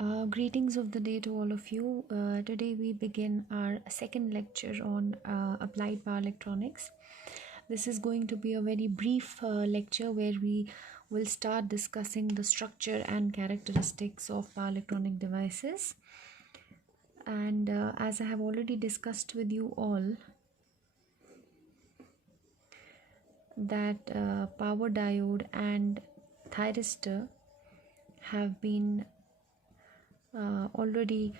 Greetings of the day to all of you. Today we begin our second lecture on applied power electronics. This is going to be a very brief lecture where we will start discussing the structure and characteristics of power electronic devices. And as I have already discussed with you all, that power diode and thyristor have been already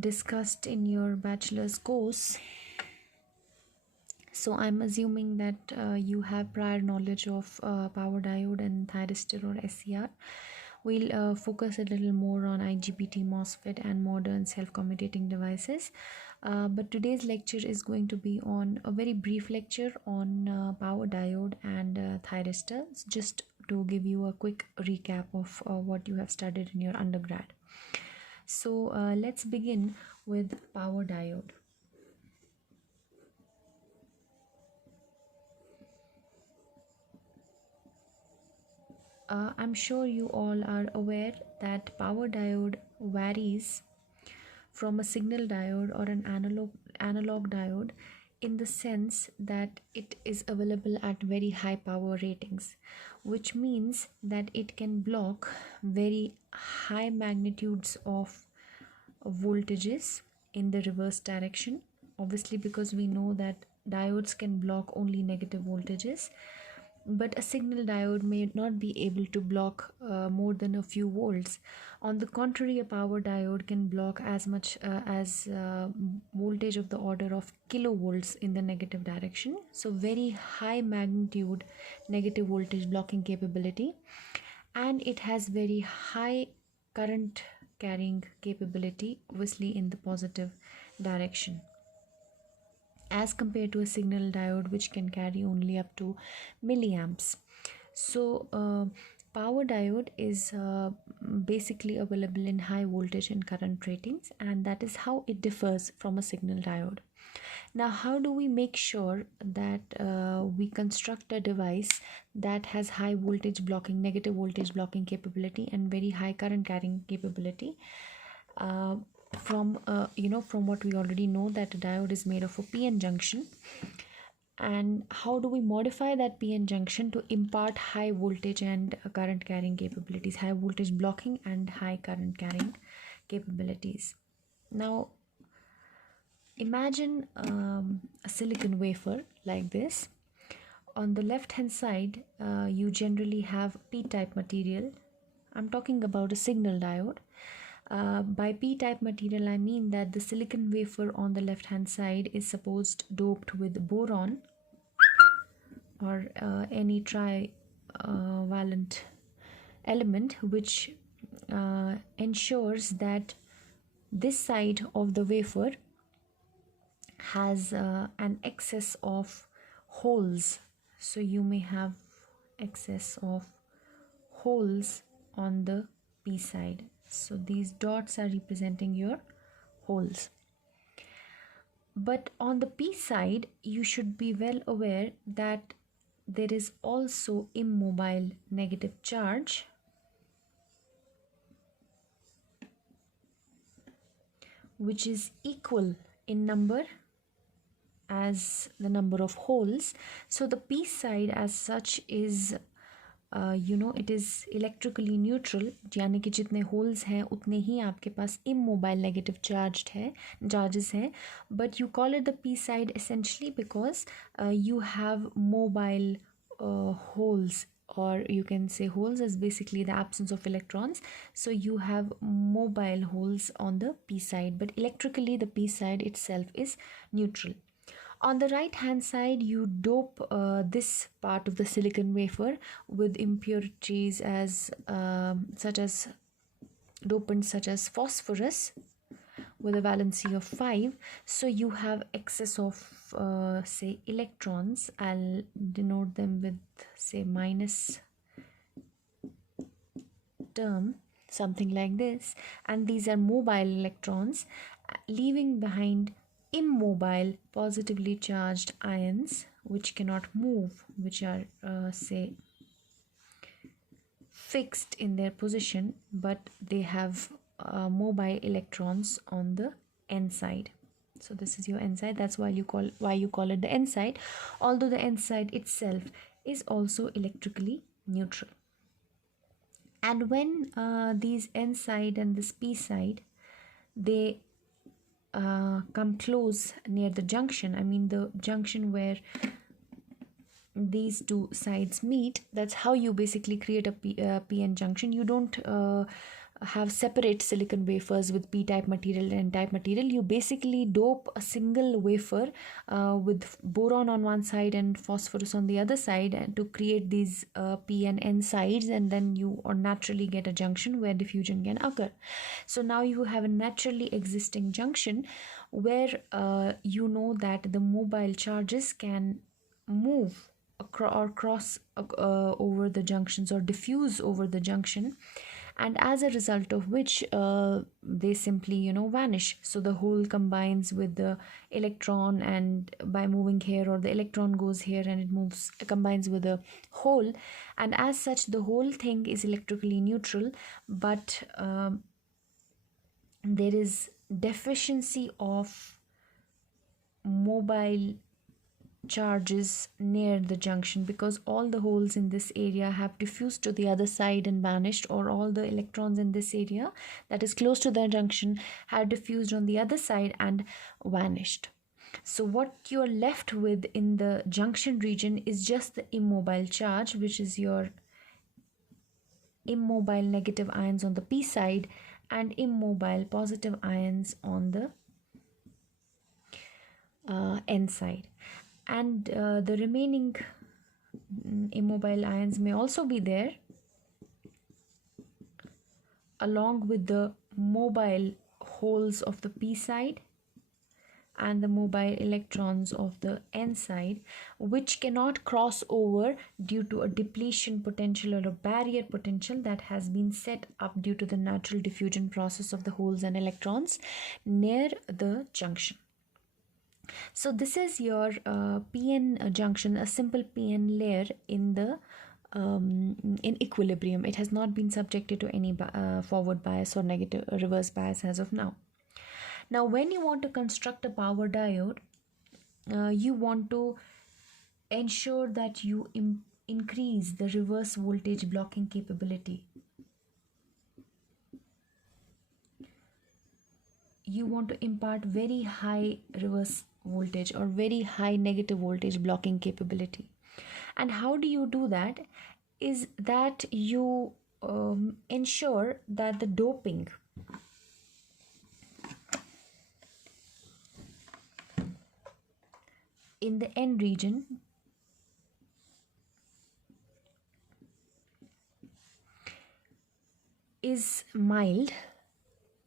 discussed in your bachelor's course, so I'm assuming that you have prior knowledge of power diode and thyristor or SCR. We'll focus a little more on IGBT, MOSFET and modern self-commutating devices, but today's lecture is going to be on a very brief lecture on power diode and thyristor, just to give you a quick recap of what you have studied in your undergrad. So let's begin with power diode. I'm sure you all are aware that power diode varies from a signal diode or an analog diode in the sense that it is available at very high power ratings, which means that it can block very high magnitudes of voltages in the reverse direction. Obviously, because we know that diodes can block only negative voltages, but a signal diode may not be able to block more than a few volts. On the contrary, a power diode can block as much as voltage of the order of kilovolts in the negative direction. So very high magnitude negative voltage blocking capability, and it has very high current carrying capability, obviously in the positive direction, as compared to a signal diode which can carry only up to milliamps. So power diode is basically available in high voltage and current ratings, and that is how it differs from a signal diode. Now, how do we make sure that we construct a device that has high voltage blocking, negative voltage blocking capability and very high current carrying capability? From what we already know, that a diode is made of a PN junction, and how do we modify that PN junction to impart high voltage and current carrying capabilities, high voltage blocking and high current carrying capabilities? Now imagine a silicon wafer like this. On the left hand side, you generally have p-type material. I'm talking about a signal diode. By p-type material, I mean that the silicon wafer on the left hand side is supposed doped with boron or any trivalent element, which ensures that this side of the wafer has an excess of holes. So you may have excess of holes on the p side. So these dots are representing your holes. But on the p side, you should be well aware that there is also immobile negative charge, which is equal in number as the number of holes. So the p side as such is it is electrically neutral, यानी कि जितने holes हैं उतने ही आपके पास immobile negative charges हैं, but you call it the p side essentially because you have mobile holes, or you can say holes as basically the absence of electrons. So you have mobile holes on the p side, but electrically the p side itself is neutral. On the right hand side, you dope this part of the silicon wafer with impurities as such as dopants such as phosphorus with a valency of 5. So you have excess of say electrons. I'll denote them with say minus term, something like this, and these are mobile electrons, leaving behind immobile positively charged ions which cannot move, which are say fixed in their position, but they have mobile electrons on the n side. So this is your n side. That's why you call it the n side, although the n side itself is also electrically neutral. And when these n side and this p side, they come close near the junction, I mean the junction where these two sides meet, that's how you basically create a p-n junction. You don't have separate silicon wafers with p-type material and n-type material. You basically dope a single wafer with boron on one side and phosphorus on the other side, and to create these p and n sides, and then you naturally get a junction where diffusion can occur. So now you have a naturally existing junction where you know that the mobile charges can move or cross over the junctions or diffuse over the junction, and as a result of which they simply vanish. So the hole combines with the electron, and by moving here, or the electron goes here and it combines with the hole, and as such the whole thing is electrically neutral. But there is deficiency of mobile charges near the junction, because all the holes in this area have diffused to the other side and vanished, or all the electrons in this area that is close to the junction have diffused on the other side and vanished. So what you're left with in the junction region is just the immobile charge, which is your immobile negative ions on the p side and immobile positive ions on the n side. And the remaining immobile ions may also be there along with the mobile holes of the p side and the mobile electrons of the n side, which cannot cross over due to a depletion potential or a barrier potential that has been set up due to the natural diffusion process of the holes and electrons near the junction. So this is your p-n junction, a simple p-n layer in the in equilibrium. It has not been subjected to any forward bias or negative reverse bias as of now. Now when you want to construct a power diode, you want to ensure that you increase the reverse voltage blocking capability. You want to impart very high reverse voltage or very high negative voltage blocking capability. And how do you do that? Is that you ensure that the doping in the N region is mild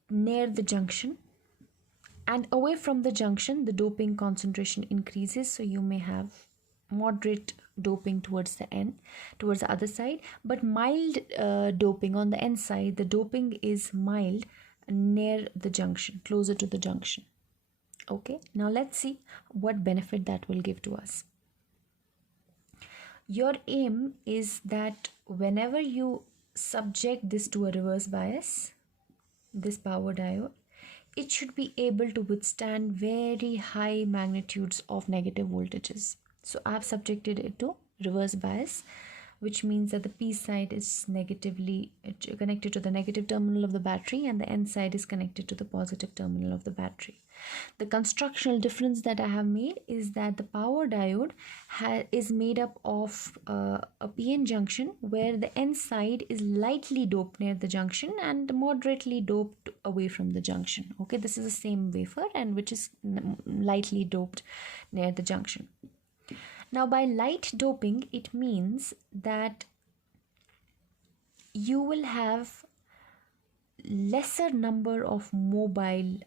near the junction, and away from the junction the doping concentration increases, so you may have moderate doping towards the N, towards the other side, but mild doping on the N side. The doping is mild near the junction, closer to the junction. Okay, now let's see what benefit that will give to us. Your aim is that whenever you subject this to a reverse bias, this power diode, it should be able to withstand very high magnitudes of negative voltages. So I have subjected it to reverse bias, which means that the P side is negatively connected to the negative terminal of the battery and the N side is connected to the positive terminal of the battery. The constructional difference that I have made is that the power diode is made up of a PN junction where the N side is lightly doped near the junction and moderately doped away from the junction. Okay, this is the same wafer and which is lightly doped near the junction. Now by light doping, it means that you will have lesser number of mobile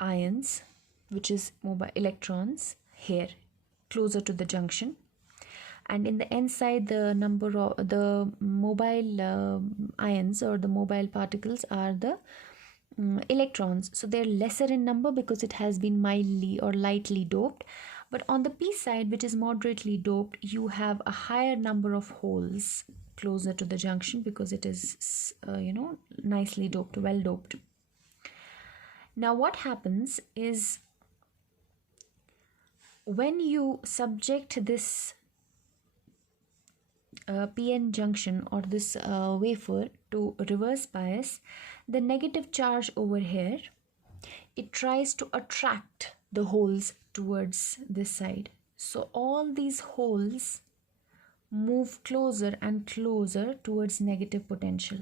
ions, which is mobile electrons, here closer to the junction, and in the N side the number of the mobile ions or the mobile particles are the electrons, so they're lesser in number because it has been mildly or lightly doped, But on the p side, which is moderately doped, you have a higher number of holes closer to the junction because it is nicely doped, well doped. Now what happens is, when you subject this PN junction or this wafer to reverse bias, the negative charge over here, it tries to attract the holes towards this side. So all these holes move closer and closer towards negative potential.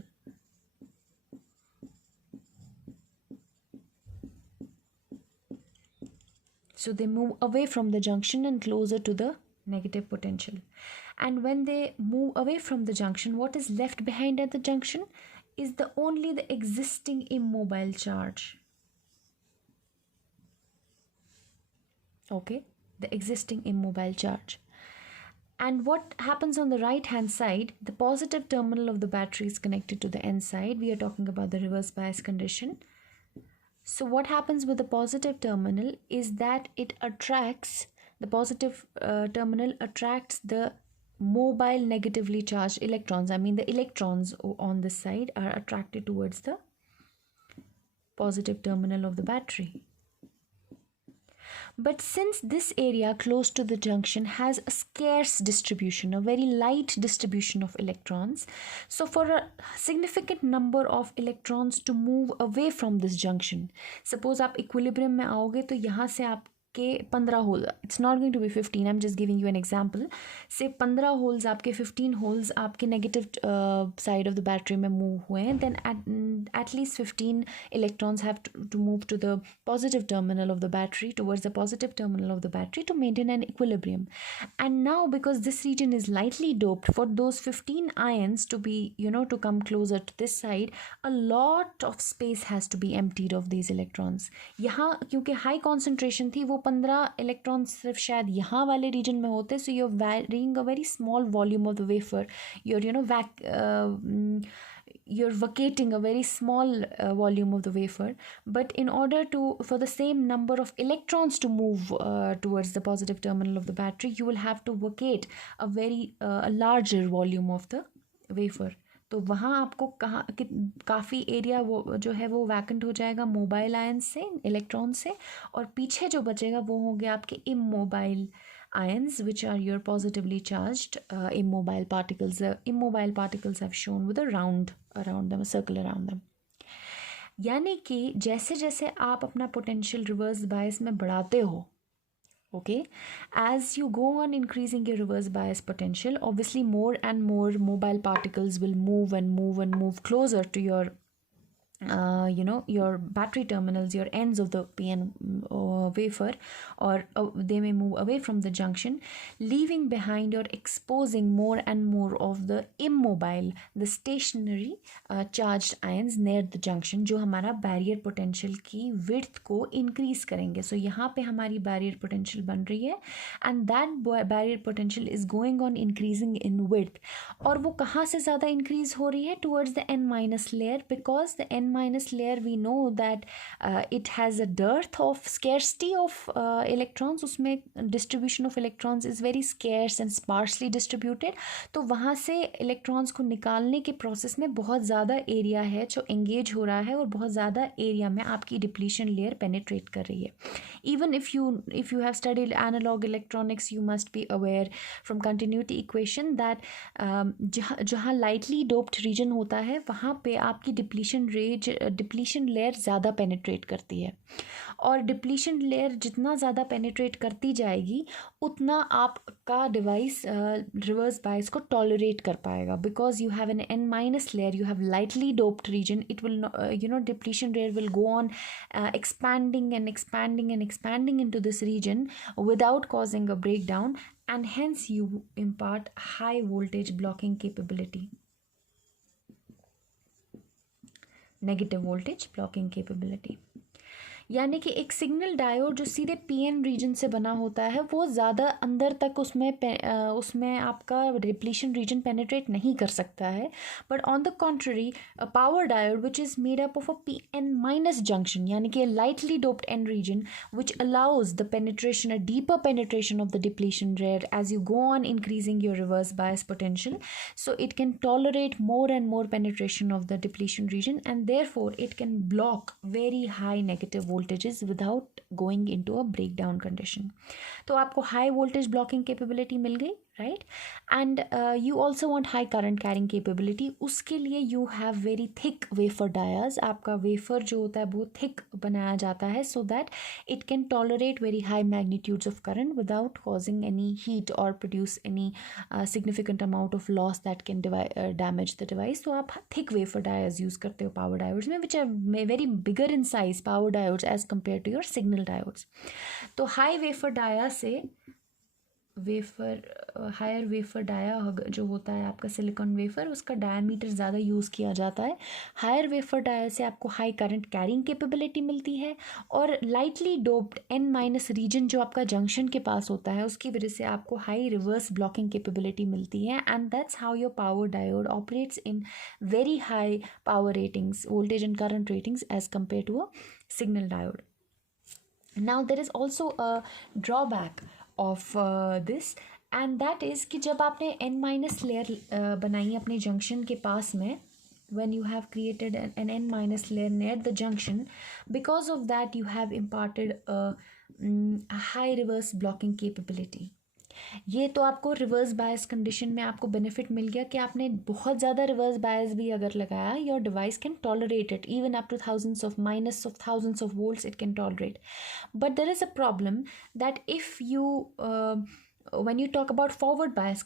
So they move away from the junction and closer to the negative potential. And when they move away from the junction, what is left behind at the junction is only the existing immobile charge. Okay, the existing immobile charge. And what happens on the right hand side, the positive terminal of the battery is connected to the N side. We are talking about the reverse bias condition. So what happens with the positive terminal is that it attracts, the positive terminal attracts the mobile negatively charged electrons. I mean, the electrons on this side are attracted towards the positive terminal of the battery. But since this area close to the junction has a scarce distribution, a very light distribution of electrons, so for a significant number of electrons to move away from this junction, suppose आप equilibrium में आओगे तो यहाँ से आपके 15 whole, it's not going to be 15, I'm just giving you an example, say 15 holes आपके 15 holes आपके negative side of the battery में move हुए हैं, then at least 15 electrons have to move to the positive terminal of the battery, towards the positive terminal of the battery, to maintain an equilibrium. And now because this region is lightly doped, for those 15 ions to be, to come closer to this side, a lot of space has to be emptied of these electrons. यहाँ क्योंकि high concentration थी, वो 15 electrons सिर्फ शायद यहाँ वाले region में होते, so you're varying a very small volume of the wafer. You're vacating a very small volume of the wafer, but in order for the same number of electrons to move towards the positive terminal of the battery, you will have to vacate a larger volume of the wafer. तो वहाँ आपको काफ़ी area वो जो है वो vacant हो जाएगा मोबाइल आयन से, इलेक्ट्रॉन से, और पीछे जो बचेगा वो होंगे आपके immobile ions, which are your positively charged immobile particles. The immobile particles have shown with a round around them, a circle around them. यानी कि जैसे जैसे आप अपना potential reverse bias में बढ़ाते हो, okay, as you go on increasing your reverse bias potential, obviously more and more mobile particles will move and move and move closer to your your battery terminals, your ends of the PN wafer, or they may move away from the junction, leaving behind or exposing more and more of the immobile, the stationary charged ions near the junction, जो हमारा barrier potential की width को increase करेंगे. So यहाँ पे हमारी barrier potential बन रही है, and that barrier potential is going on increasing in width. और वो कहाँ से ज़्यादा increase हो रही है? Towards the N- layer, because the N- layer we know that it has a dearth of scarcity of electrons, उसमें distribution of electrons is very scarce and sparsely distributed. तो वहाँ से electrons को निकालने के process में बहुत ज़्यादा area है जो engage हो रहा है, और बहुत ज़्यादा area में आपकी depletion layer penetrate कर रही है. Even if you have studied analog electronics, you must be aware from continuity equation that जहाँ lightly doped region होता है वहाँ पे आपकी डिप्लीशन लेयर ज़्यादा पेनिट्रेट करती है, और डिप्लीशन लेयर जितना ज़्यादा पेनिट्रेट करती जाएगी उतना आपका डिवाइस रिवर्स बायस को टॉलरेट कर पाएगा. Because you have an N- layer, you have lightly doped region, it will depletion layer will go on expanding and expanding and expanding into this region without causing a breakdown, and hence you impart high voltage blocking capability. Negative voltage blocking capability. यानी कि एक signal diode जो सीधे PN reason से बना होता है वो ज़्यादा अंदर तक उसमें आपका डिप्लीशन रीजन पेनिट्रेट नहीं कर सकता है. But on the contrary power diode which is made up of a PN minus junction, यानी कि lightly doped N region which allows the penetration, a deeper penetration of the depletion rate as you go on increasing your reverse bias potential. So it can tolerate more and more penetration of the depletion region, and therefore it can block very high negative voltages without going into a breakdown condition. तो आपको high voltage blocking capability मिल गई, right? And you also want high current carrying capability. उसके लिए you have very thick wafer dias. आपका wafer जो होता है वो thick बनाया जाता है so that it can tolerate very high magnitudes of current without causing any heat or produce any significant amount of loss that can damage the device. तो आप thick wafer dias use करते हो power diodes में, which are very bigger in size, power diodes, as compared to your signal diodes. तो high wafer dia से higher wafer dia जो होता है आपका सिलिकॉन वेफर, उसका डायमीटर ज़्यादा यूज़ किया जाता है. हायर वेफर डाया से आपको हाई करंट कैरिंग कैपेबिलिटी मिलती है, और lightly doped N minus region जो आपका जंक्शन के पास होता है उसकी वजह से आपको हाई रिवर्स ब्लॉकिंग कैपेबिलिटी मिलती है. And that's how your power diode operates in very high power ratings, voltage and current ratings, as compare to a signal diode. Now there is also a drawback of this, and that is कि जब आपने n minus layer बनाई अपने junction के पास में, when you have created an n minus layer near the junction, because of that you have imparted a high reverse blocking capability. ये तो आपको रिवर्स बायस कंडीशन में आपको बेनिफिट मिल गया कि आपने बहुत ज़्यादा रिवर्स बायस भी अगर लगाया, your device can tolerate it even up to thousands of volts, it can tolerate. But there is a problem that if you when you talk about forward bias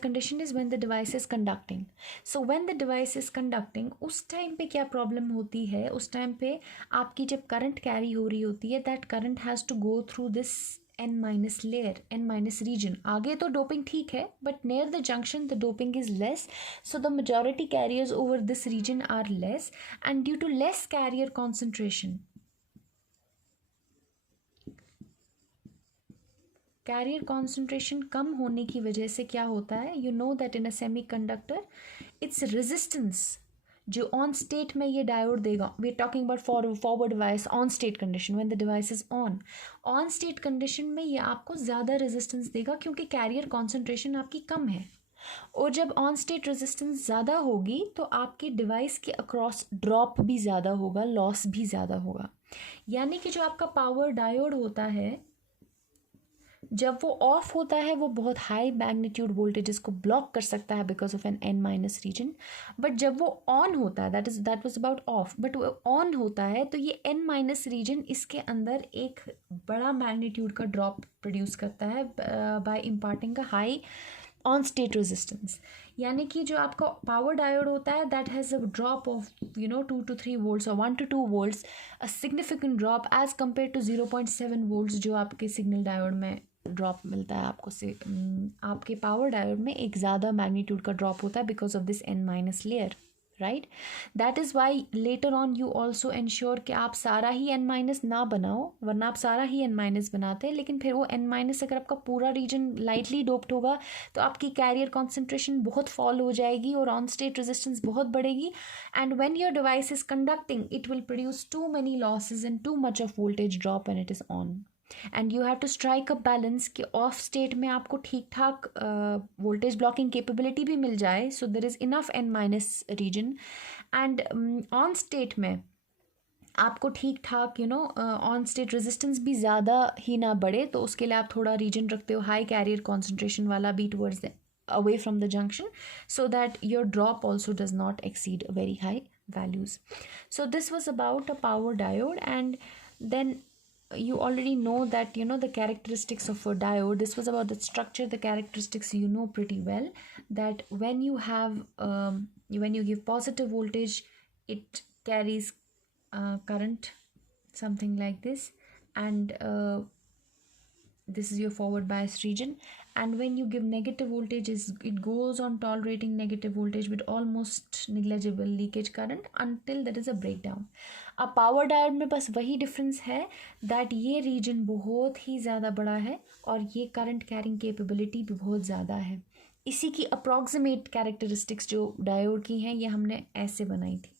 condition is when the device is conducting. So when the device is conducting, उस time पे क्या problem होती है, उस time पे आपकी जब current carry हो रही होती है, that current has to go through this n minus layer, n minus region. आगे तो doping ठीक है, but near the junction the doping is less, so the majority carriers over this region are less, and due to less carrier concentration, carrier concentration कम होने की वजह से क्या होता है, you know that in a semiconductor its resistance जो on state में ये डायोड देगा, we are talking about forward device on state condition, when the device is on state condition में ये आपको ज़्यादा रेजिस्टेंस देगा क्योंकि कैरियर कॉन्सेंट्रेशन आपकी कम है. और जब ऑन स्टेट रेजिस्टेंस ज़्यादा होगी तो आपके डिवाइस के अक्रॉस ड्रॉप भी ज़्यादा होगा, लॉस भी ज़्यादा होगा. यानी कि जो आपका पावर डायोड होता है जब वो ऑफ होता है वो बहुत हाई मैग्नीट्यूड वोल्टेजेस को ब्लॉक कर सकता है because of N n minus region. But जब वो ऑन होता है, that was about off, but वो ऑन होता है तो ये n माइनस रीजन इसके अंदर एक बड़ा मैग्नीट्यूड का ड्रॉप प्रोड्यूस करता है by imparting a high on state resistance. यानी कि जो आपका पावर डायोड होता है that has a drop of 2 to 3 volts और 1 to 2 volts, a significant drop as compare to 0.7 volts जो आपके सिग्नल डायोड में ड्रॉप मिलता है आपको से. आपके पावर डायोड में एक ज़्यादा मैग्नीट्यूड का ड्रॉप होता है because of this n minus layer, right. That is why later on you also ensure कि आप सारा ही n माइनस ना बनाओ, वरना आप सारा ही n माइनस बनाते हैं, लेकिन फिर वो n माइनस अगर आपका पूरा रीजन लाइटली डोप्ड होगा तो आपकी कैरियर कॉन्सेंट्रेशन बहुत फॉल हो जाएगी और ऑन स्टेट रेजिस्टेंस बहुत बढ़ेगी. And when your device is conducting it will produce too many losses and too much of voltage drop and it is on. And you have to strike a balance कि off state में आपको ठीक ठाक voltage blocking capability भी मिल जाए, so there is enough n minus region, and on state में आपको ठीक ठाक ऑन स्टेट रेजिस्टेंस भी ज़्यादा ही ना बढ़े, तो उसके लिए आप थोड़ा रीजन रखते हो हाई कैरियर कॉन्सेंट्रेशन वाला be towards away from the junction so that your drop also does not exceed very high values. So this was about a power diode, and then you already know that the characteristics of a diode. This was about the structure, the characteristics you know pretty well, that when you have when you give positive voltage it carries current something like this, and this is your forward bias region. And when you give negative voltage, it goes on tolerating negative voltage with almost negligible leakage current until there is a breakdown. अब power diode में बस वही difference है that ये reason बहुत ही ज़्यादा बड़ा है और ये करंट कैरिंग कैपेबिलिटी भी बहुत ज़्यादा है. इसी की अप्रॉक्सीमेट कैरेक्टरिस्टिक्स जो डायोड की हैं ये हमने ऐसे बनाई थी.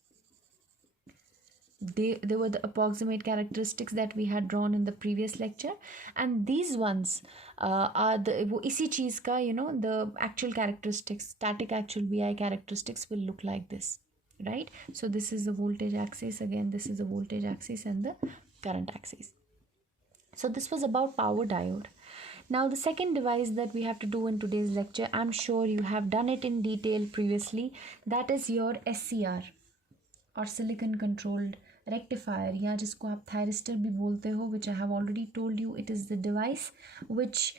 They were the approximate characteristics that we had drawn in the previous lecture, and these ones are the वो इसी चीज़ का the actual characteristics, static actual VI characteristics will look like this, right? So this is the voltage axis, again this is the voltage axis and the current axis. So this was about power diode. Now the second device that we have to do in today's lecture, I'm sure you have done it in detail previously, that is your SCR or silicon controlled rectifier, या जिसको आप thyristor भी बोलते हो, which I have already told you, it is the device which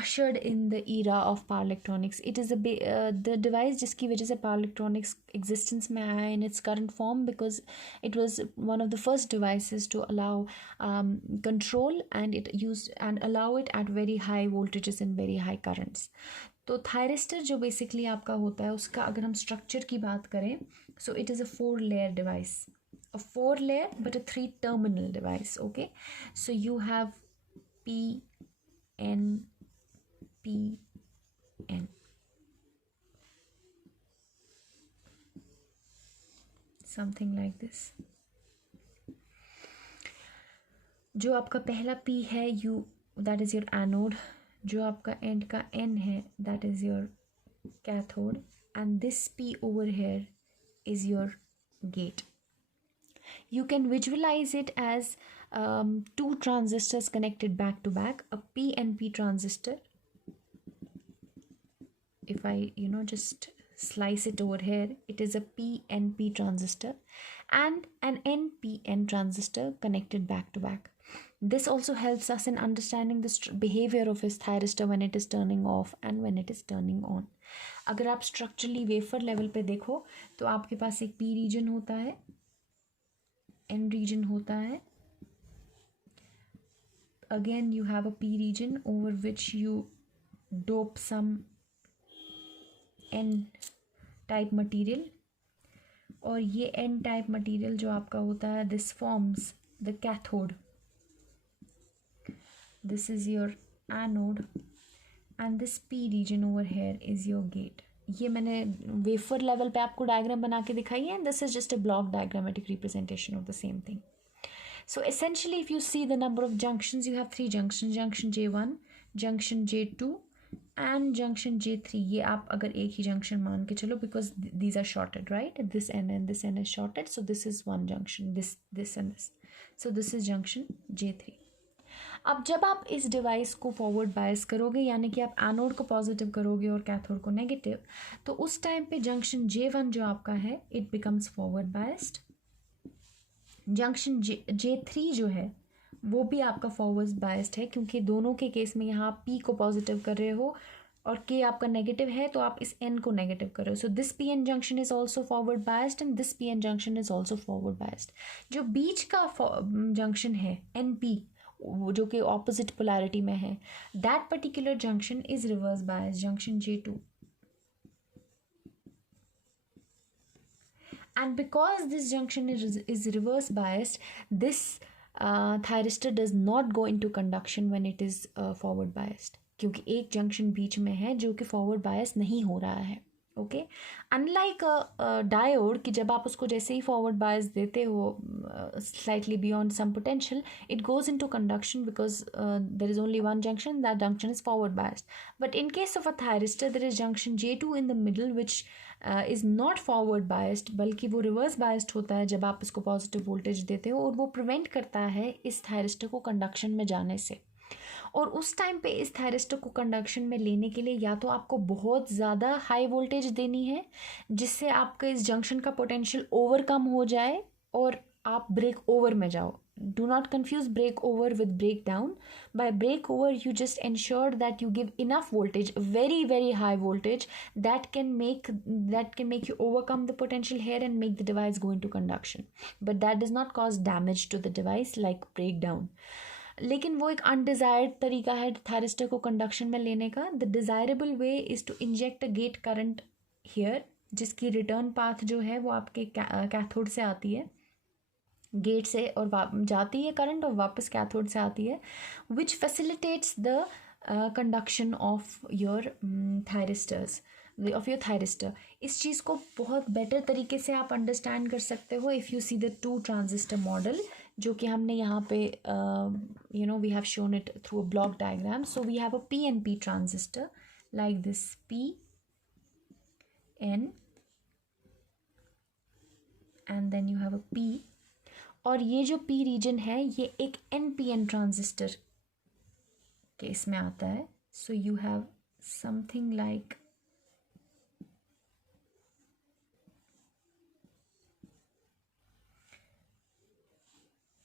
ushered in the era of power electronics. It is the device जिसकी वजह से power electronics existence में आया in its current form, because it was one of the first devices to allow control and allow it at very high voltages and very high currents. तो thyristor जो basically आपका होता है उसका अगर हम स्ट्रक्चर की बात करें, so it is a 4-layer device, a 4-layer but a 3-terminal device. Okay, so you have P N P N, something like this. जो आपका पहला P है, that is your anode. जो आपका एंड का N है, that is your cathode, and this P over here is your gate. You can visualize it as 2 transistors connected back to back, a PNP transistor. If I just slice it over here, it is a PNP transistor and an NPN transistor connected back to back. This also helps us in understanding the behavior of his thyristor when it is turning off and when it is turning on. अगर आप structurally wafer level पे देखो तो आपके पास एक P region होता है, N region होता है. Again you have a P region over which you dope some N type material, और ये N type material जो आपका होता है, this forms the cathode. This is your anode and this P region over here is your gate. ये मैंने wafer level पे आपको डायग्राम बना के दिखाई है, and this is just a block diagrammatic representation of the same thing. So essentially if you see the number of junctions, you have 3 junctions, junction J1, junction J2 and junction J3. ये आप अगर एक ही junction मान के चलो, because these are shorted, right? This N and this N is shorted, so this is one junction, this and this. So this is junction J3. अब जब आप इस डिवाइस को फॉरवर्ड बायस करोगे, यानी कि आप एनोड को पॉजिटिव करोगे और कैथोड को नेगेटिव, तो उस टाइम पे जंक्शन J1 जो आपका है it becomes forward biased. Junction J3 जो है वो भी आपका फॉरवर्ड बायस्ड है, क्योंकि दोनों के केस में यहाँ P को पॉजिटिव कर रहे हो और K आपका नेगेटिव है, तो आप इस N को नेगेटिव कर रहे हो. So this PN junction is also forward biased and this PN junction is also forward biased. जो बीच का जंक्शन है NP जो कि ऑपोजिट पोलैरिटी में है, that particular junction is reverse bias, junction J2. And because this junction is reverse biased, this thyristor does not go into conduction when it is forward biased, क्योंकि एक junction बीच में है जो कि फॉरवर्ड बायस नहीं हो रहा है. ओके, अनलाइक डायोड कि जब आप उसको जैसे ही फॉरवर्ड बायस देते हो slightly beyond some potential, it goes into conduction because there is only one junction, that junction is forward biased. But in case of a thyristor there is junction J2 in the middle which is not forward biased, बल्कि वो reverse biased होता है जब आप इसको positive voltage देते हो, और वो प्रिवेंट करता है इस थायरिस्टर को कंडक्शन में जाने से. और उस टाइम पे इस थायरिस्टर को कंडक्शन में लेने के लिए या तो आपको बहुत ज़्यादा हाई वोल्टेज देनी है जिससे आपका इस जंक्शन का पोटेंशियल ओवरकम हो जाए और आप ब्रेक ओवर में जाओ. Do not confuse break over with breakdown. By break over, you just ensure that you give enough voltage, very very high voltage, that can make you overcome the potential here and make the device go into conduction. But that does not cause damage to the device like breakdown. लेकिन वो एक undesired तरीका है thyristor को conduction में लेने का. The desirable way is to inject a gate current here, जिसकी रिटर्न पाथ जो है वो आपके कैथोड से आती है, गेट से, और जाती है करंट और वापस कैथोड से आती है, which facilitates the conduction of your thyristors, of your thyristor. इस चीज़ को बहुत बेटर तरीके से आप अंडरस्टैंड कर सकते हो if you see the two transistor model, जो कि हमने यहाँ पे we have shown it through a block diagram. So we have a P N P transistor like this, P N and then you have a P, और ये जो P region है ये एक एन पी एन ट्रांजिस्टर के इसमें आता है. So you have something like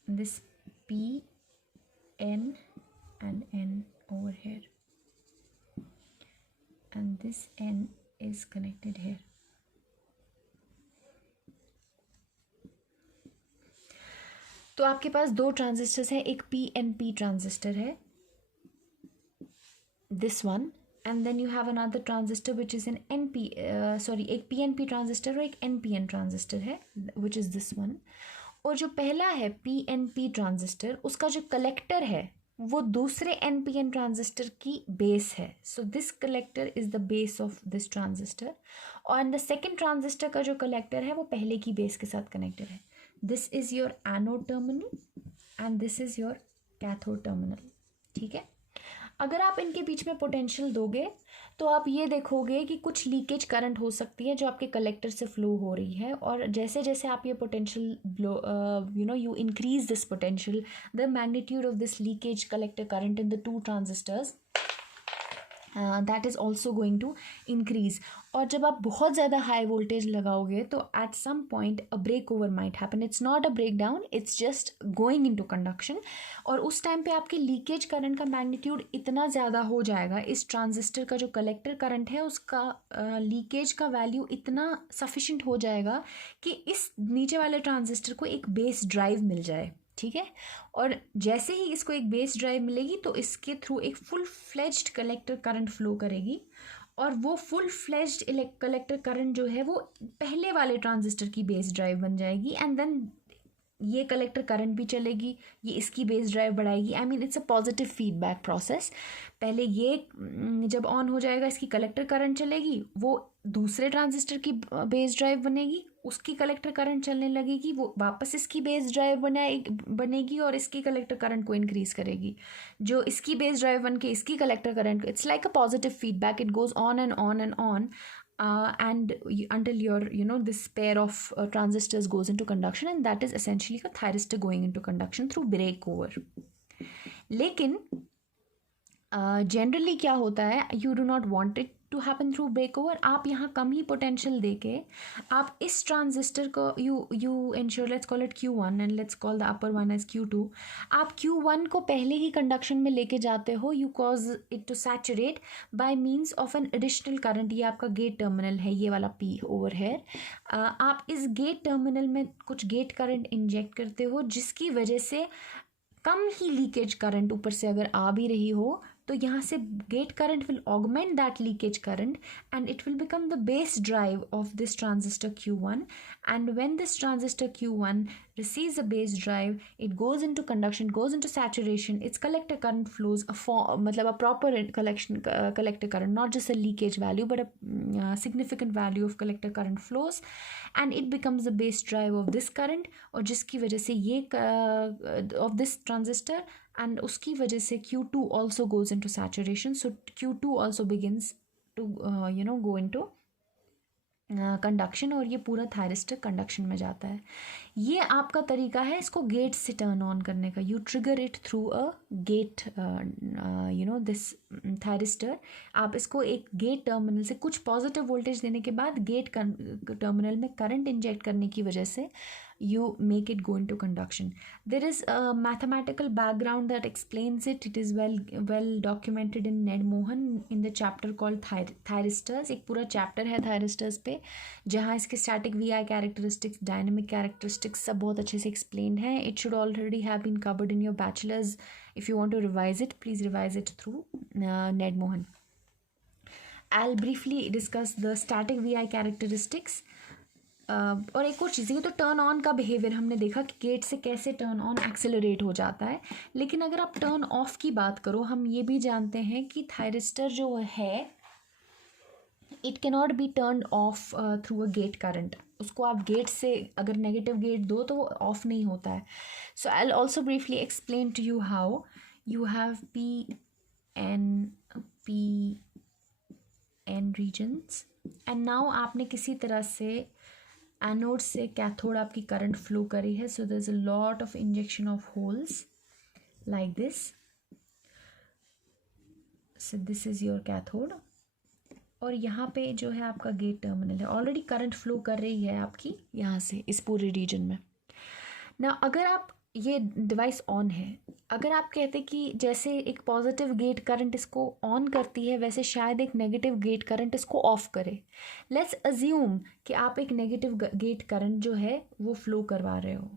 this P, N and N over here, and this N is connected here. तो आपके पास दो ट्रांजिस्टर्स है, एक PNP ट्रांजिस्टर है, this one, and then you have another transistor which is an एक PNP transistor और एक NPN transistor है, which is this one. और जो पहला है PNP ट्रांजिस्टर, उसका जो कलेक्टर है वो दूसरे NPN ट्रांजिस्टर की बेस है. So this collector is the base of this transistor, और द सेकेंड ट्रांजिस्टर का जो कलेक्टर है वो पहले की बेस के साथ कनेक्टेड है. This is your anode terminal and this is your cathode terminal. ठीक है. अगर आप इनके बीच में पोटेंशियल दोगे तो आप ये देखोगे कि कुछ लीकेज करंट हो सकती है जो आपके कलेक्टर से फ्लो हो रही है, और जैसे जैसे आप ये potential you increase this potential, the magnitude of this leakage collector current in the two transistors that is also going to increase. और जब आप बहुत ज़्यादा हाई वोल्टेज लगाओगे तो at some point a break over might happen. It's not a break down, it's just going in to conduction. और उस time पे आपके लीकेज करंट का मैग्नीट्यूड इतना ज़्यादा हो जाएगा, इस ट्रांजिस्टर का जो कलेक्टर करंट है उसका लीकेज का वैल्यू इतना सफिशिएंट हो जाएगा कि इस नीचे वाले ट्रांजिस्टर को एक बेस ड्राइव मिल जाए. ठीक है. और जैसे ही इसको एक बेस ड्राइव मिलेगी तो इसके थ्रू एक full fledged collector current flow करेगी, और वो फुल फ्लेज्ड कलेक्टर करंट जो है वो पहले वाले ट्रांजिस्टर की बेस ड्राइव बन जाएगी, एंड देन ये कलेक्टर करंट भी चलेगी, ये इसकी बेस ड्राइव बढ़ाएगी. I mean it's a positive feedback process. पहले ये जब ऑन हो जाएगा इसकी कलेक्टर करंट चलेगी, वो दूसरे ट्रांजिस्टर की बेस ड्राइव बनेगी, उसकी कलेक्टर करंट चलने लगेगी, वो वापस इसकी बेस ड्राइव बनेगी और इसकी कलेक्टर करंट को इंक्रीज करेगी, जो इसकी बेस ड्राइव बन के इसकी collector current. It's like a positive feedback. It goes on and on and on and until your this pair of transistors goes into conduction, and that is essentially a thyristor going into conduction through breakover. लेकिन generally क्या होता है, you do not want it to happen through breakover. आप यहाँ कम ही potential देके आप इस transistor को you ensure, let's call it Q1 and let's call the upper one as Q2. आप Q1 को पहले ही कंडक्शन में लेके जाते हो, you cause it to saturate by means of an additional current. ये आपका गेट टर्मिनल है, ये वाला P ओवर है. आप इस गेट टर्मिनल में कुछ गेट करंट इंजेक्ट करते हो, जिसकी वजह से कम ही लीकेज करंट ऊपर से अगर आ भी रही हो तो यहाँ से gate current will augment that leakage current and it will become the base drive of this transistor Q1. And when this transistor Q1 receives a base drive, it goes into conduction, goes into saturation, its collector current flows मतलब a proper collector current, not just a leakage value but a significant value of collector current flows, and it becomes the base drive of this current, और जिसकी वजह से ये of this transistor, and उसकी वजह से Q2 also goes into saturation. So Q2 also begins to go into conduction, और ये पूरा थायरिस्टर कंडक्शन में जाता है. ये आपका तरीका है इसको गेट से टर्न ऑन करने का. You trigger it through a get this thyristor. आप इसको एक गेट टर्मिनल से कुछ पॉजिटिव वोल्टेज देने के बाद गेट टर्मिनल में करंट इंजेक्ट करने की वजह से you make it go into conduction. There is a mathematical background that explains it. It is well documented in Ned Mohan in the chapter called thyristors. एक पूरा chapter है thyristors पे, जहाँ इसके static VI characteristics, dynamic characteristics सब बहुत अच्छे से explained है. It should already have been covered in your bachelor's If you want to revise it, please revise it through Ned Mohan. I'll briefly discuss the static VI characteristics. और एक और चीज़, ये तो टर्न ऑन का behaviour हमने देखा कि gate से कैसे टर्न ऑन एक्सेलरेट हो जाता है, लेकिन अगर आप टर्न ऑफ की बात करो, हम ये भी जानते हैं कि थायरिस्टर जो है it cannot be turn off through a gate current. उसको आप गेट से अगर नेगेटिव गेट दो तो वो ऑफ नहीं होता है. So I will also briefly explain to you how you have P regions, and now आपने किसी तरह से एनोड से कैथोड आपकी करंट फ्लो करी है. So there is a lot of injection of holes like this. So this is your cathode, और यहाँ पे जो है आपका गेट टर्मिनल है. ऑलरेडी करंट फ्लो कर रही है आपकी यहाँ से इस पूरे रीजन में. ना अगर आप ये डिवाइस ऑन है, अगर आप कहते कि जैसे एक पॉजिटिव गेट करंट इसको ऑन करती है वैसे शायद एक नेगेटिव गेट करंट इसको ऑफ करे. लेट्स अज्यूम कि आप एक नेगेटिव गेट करंट जो है वो फ्लो करवा रहे हो.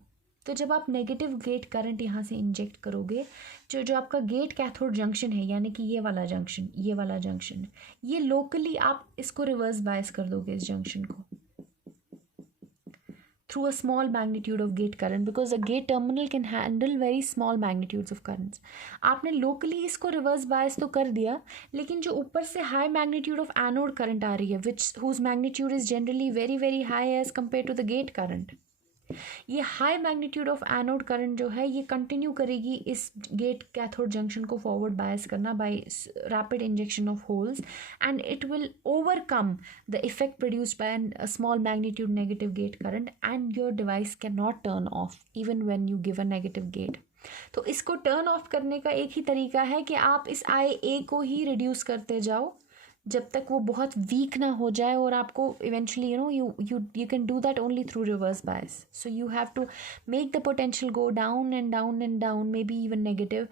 तो जब आप नेगेटिव गेट करंट यहाँ से इंजेक्ट करोगे, जो आपका गेट कैथोड जंक्शन है, यानी कि ये वाला जंक्शन, ये लोकली आप इसको रिवर्स बायस कर दोगे इस जंक्शन को through a small magnitude of gate current, because a gate terminal can handle very small magnitudes of currents. आपने locally इसको reverse bias तो कर दिया, लेकिन जो ऊपर से high magnitude of anode current आ रही है, whose magnitude is generally very very high as compared to the gate current, ये high magnitude of anode current जो है ये कंटिन्यू करेगी इस गेट कैथोड जंक्शन को फॉरवर्ड बायस करना by rapid injection of holes, and it will overcome the effect produced by a small magnitude negative gate current, and your device can not turn off even when you give a negative gate. तो इसको turn off करने का एक ही तरीका है कि आप इस IA को ही रिड्यूस करते जाओ जब तक वो बहुत वीक ना हो जाए, और आपको eventually you can do that only through reverse bias. So you have to make the potential go down and down and down, maybe even negative,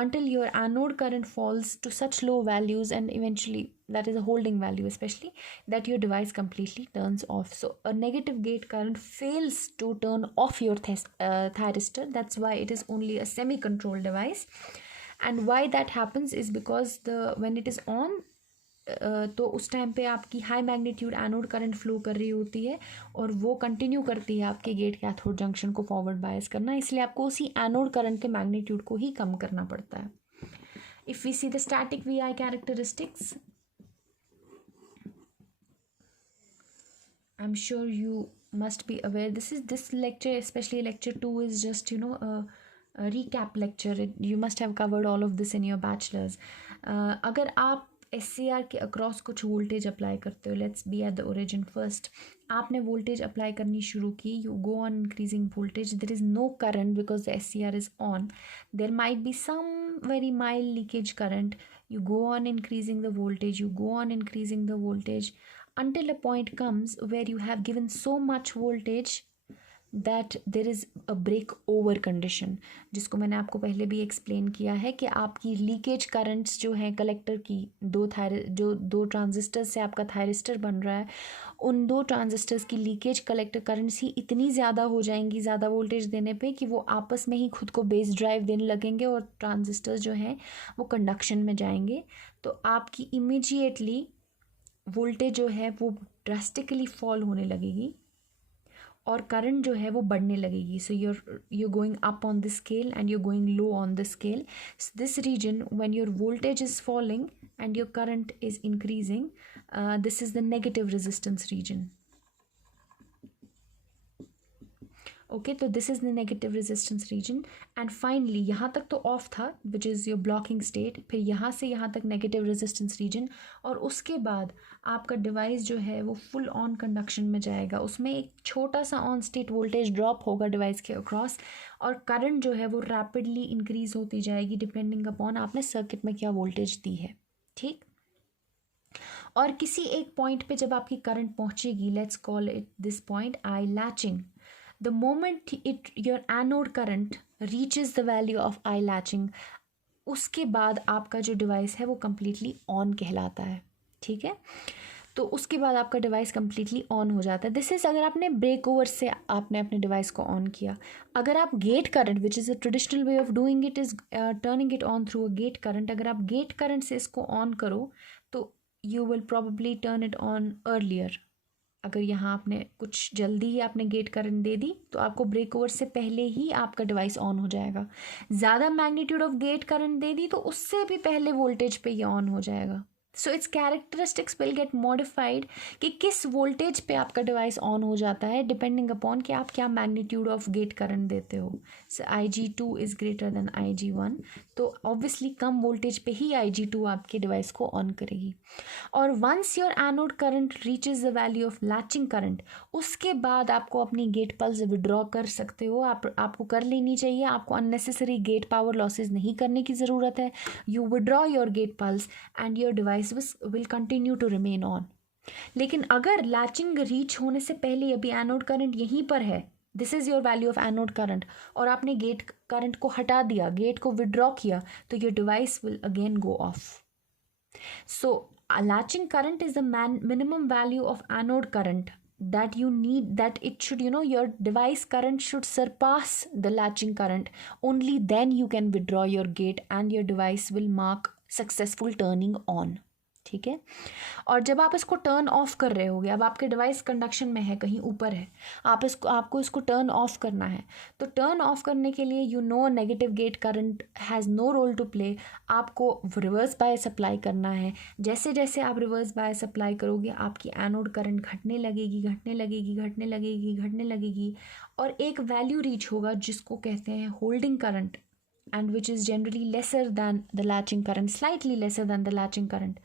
until your anode current falls to such low values, and eventually that is a holding value especially, that your device completely turns off. So a negative gate current fails to turn off your thyristor. That's why it is only a semi-controlled device. And why that happens is because when it is on, तो उस time पे आपकी high magnitude anode current flow कर रही होती है, और वो कंटिन्यू करती है आपके गेट कैथोड जंक्शन को फॉरवर्ड बायस करना, इसलिए आपको उसी एनोड करंट के मैग्नीट्यूड को ही कम करना पड़ता है. If we see the static VI characteristics, I am sure you must be aware. This lecture, especially lecture 2, is just a recap lecture. You must have covered all of this in your bachelor's. अगर आप SCR के across कुछ voltage apply करते हो, let's be at the origin first. आपने voltage apply करनी शुरू की, you go on increasing voltage, there is no current because the SCR is on, there might be some very mild leakage current, you go on increasing the voltage until a point comes where you have given so much voltage that there is a break over condition, जिसको मैंने आपको पहले भी explain किया है कि आपकी leakage currents जो हैं कलेक्टर की दो ट्रांजिस्टर से आपका थायरिस्टर बन रहा है, उन दो ट्रांजिस्टर्स की लीकेज कलेक्टर करंट्स ही इतनी ज़्यादा हो जाएंगी ज़्यादा वोल्टेज देने पे कि वो आपस में ही खुद को बेस ड्राइव देने लगेंगे और ट्रांजिस्टर्स जो हैं वो कंडक्शन में जाएंगे. तो आपकी इमीडिएटली वोल्टेज जो है वो ड्रास्टिकली फॉल होने लगेगी और करंट जो है वो बढ़ने लगेगी. सो you're going up on the scale and you're going low on the scale. So this region, when your voltage is falling and your current is increasing, this is the negative resistance region. Okay, तो this is the negative resistance region. And finally यहाँ तक तो off था which is your blocking state, फिर यहाँ से यहाँ तक नेगेटिव रेजिस्टेंस रीजन, और उसके बाद आपका डिवाइस जो है वो फुल ऑन कंडक्शन में जाएगा. उसमें एक छोटा सा ऑन स्टेट वोल्टेज ड्रॉप होगा डिवाइस के अक्रॉस, और करंट जो है वो रैपिडली इंक्रीज होती जाएगी डिपेंडिंग अपॉन आपने सर्किट में क्या वोल्टेज दी है. ठीक, और किसी एक पॉइंट पे जब आपकी करंट पहुँचेगी, let's call it this point I latching. The moment your anode current reaches the value of I latching, उसके बाद आपका जो डिवाइस है वो completely on कहलाता है. ठीक है, तो उसके बाद आपका डिवाइस कम्प्लीटली ऑन हो जाता है। दिस इज़ अगर आपने ब्रेक ओवर से आपने अपने डिवाइस को ऑन किया। अगर आप gate current, which is a traditional way of doing it is turning it on through a gate current, अगर आप गेट करंट से इसको ऑन करो तो you will probably turn it on earlier. अगर यहाँ आपने कुछ जल्दी ही आपने गेट करंट दे दी तो आपको ब्रेक ओवर से पहले ही आपका डिवाइस ऑन हो जाएगा। ज़्यादा मैग्नीट्यूड ऑफ गेट करंट दे दी तो उससे भी पहले वोल्टेज पे ये ऑन हो जाएगा। So it's characteristics will get modified कि किस वोल्टेज पे आपका डिवाइस ऑन हो जाता है, डिपेंडिंग अपॉन कि आप क्या मैग्नीट्यूड ऑफ गेट करंट देते हो। सो IG2 is greater than IG1, तो ऑब्वियसली कम वोल्टेज पे ही IG2 आपके डिवाइस को ऑन करेगी। और once your anode current reaches the value of latching current, उसके बाद आपको अपनी गेट पल्स विड्रॉ कर सकते हो। आपको कर लेनी चाहिए, आपको अननेसेसरी गेट पावर लॉसेस नहीं करने की ज़रूरत है। You withdraw your gate pulse and your device will continue to remain on. लेकिन अगर लैचिंग रीच होने से पहले अभी एनोड करंट यहीं पर है, this is your value of anode current, और आपने गेट करंट को हटा दिया, गेट को विड्रॉ किया, तो your device will again go of. So, a latching current is the minimum value of anode current that you need, that it should, your device current should surpass the latching current. Only then you can withdraw your gate and your device will mark successful turning on. ठीक है। और जब आप इसको turn off कर रहे होगे, अब आपके डिवाइस कंडक्शन में है, कहीं ऊपर है, आपको इसको टर्न ऑफ करना है, तो टर्न ऑफ करने के लिए negative gate current has no role to play. आपको रिवर्स बायस अप्लाई करना है। जैसे जैसे आप रिवर्स बायस अप्लाई करोगे आपकी एनोड करंट घटने लगेगी, घटने लगेगी, घटने लगेगी, घटने लगेगी, और एक वैल्यू रीच होगा जिसको कहते हैं holding current, and which is generally lesser than the latching current, slightly lesser than the latching current.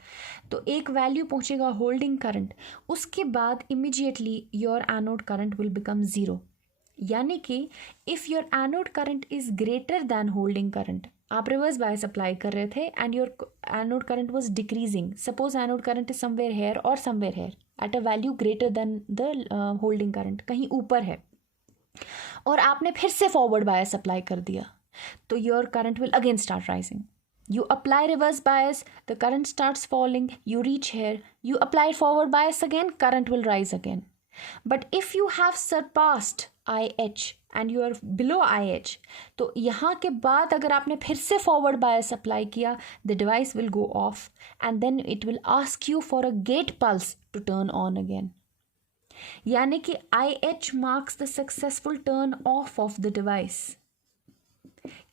तो एक वैल्यू पहुंचेगा होल्डिंग करंट, उसके बाद immediately your anode current will become zero. यानी कि if your anode current is greater than holding current, आप reverse bias apply कर रहे थे and your anode current was decreasing, suppose anode current is somewhere here और somewhere here at a value greater than the holding current, कहीं ऊपर है, और आपने फिर से फॉरवर्ड बायस अप्लाई कर दिया, तो your current will again start rising. You apply reverse bias, the current starts falling, you reach here, you apply forward bias again, current will rise again. But if you have surpassed IH and you are below IH, तो यहाँ के बाद अगर आपने फिर से forward bias apply किया, the device will go off and then it will ask you for a gate pulse to turn on again. यानी कि IH marks the successful turn off of the device.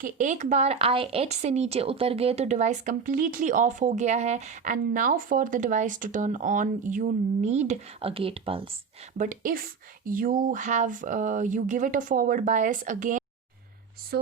कि एक बार IH से नीचे उतर गए तो डिवाइस कंप्लीटली ऑफ हो गया है, and now for the device to turn on you need a gate pulse. But if you have you give it a forward bias again, so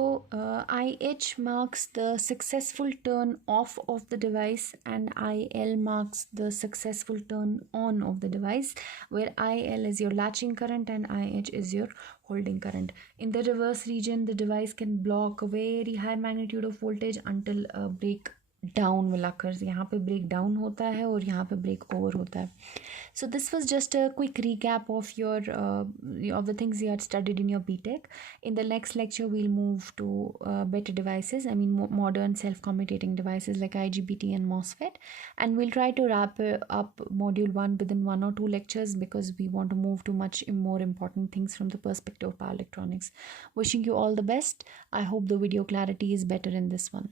IH marks the successful turn off of the device and IL marks the successful turn on of the device, where IL is your latching current and IH is your holding current. In the reverse region, the device can block a very high magnitude of voltage until a breakdown will occur. यहाँ पे breakdown होता है और यहाँ पे break over होता है. So this was just a quick recap of of the things you had studied in your BTech. In the next lecture, we'll move to better devices. I mean, modern self-commutating devices like IGBT and MOSFET. And we'll try to wrap up Module 1 within 1 or 2 lectures because we want to move to much more important things from the perspective of power electronics. Wishing you all the best. I hope the video clarity is better in this one.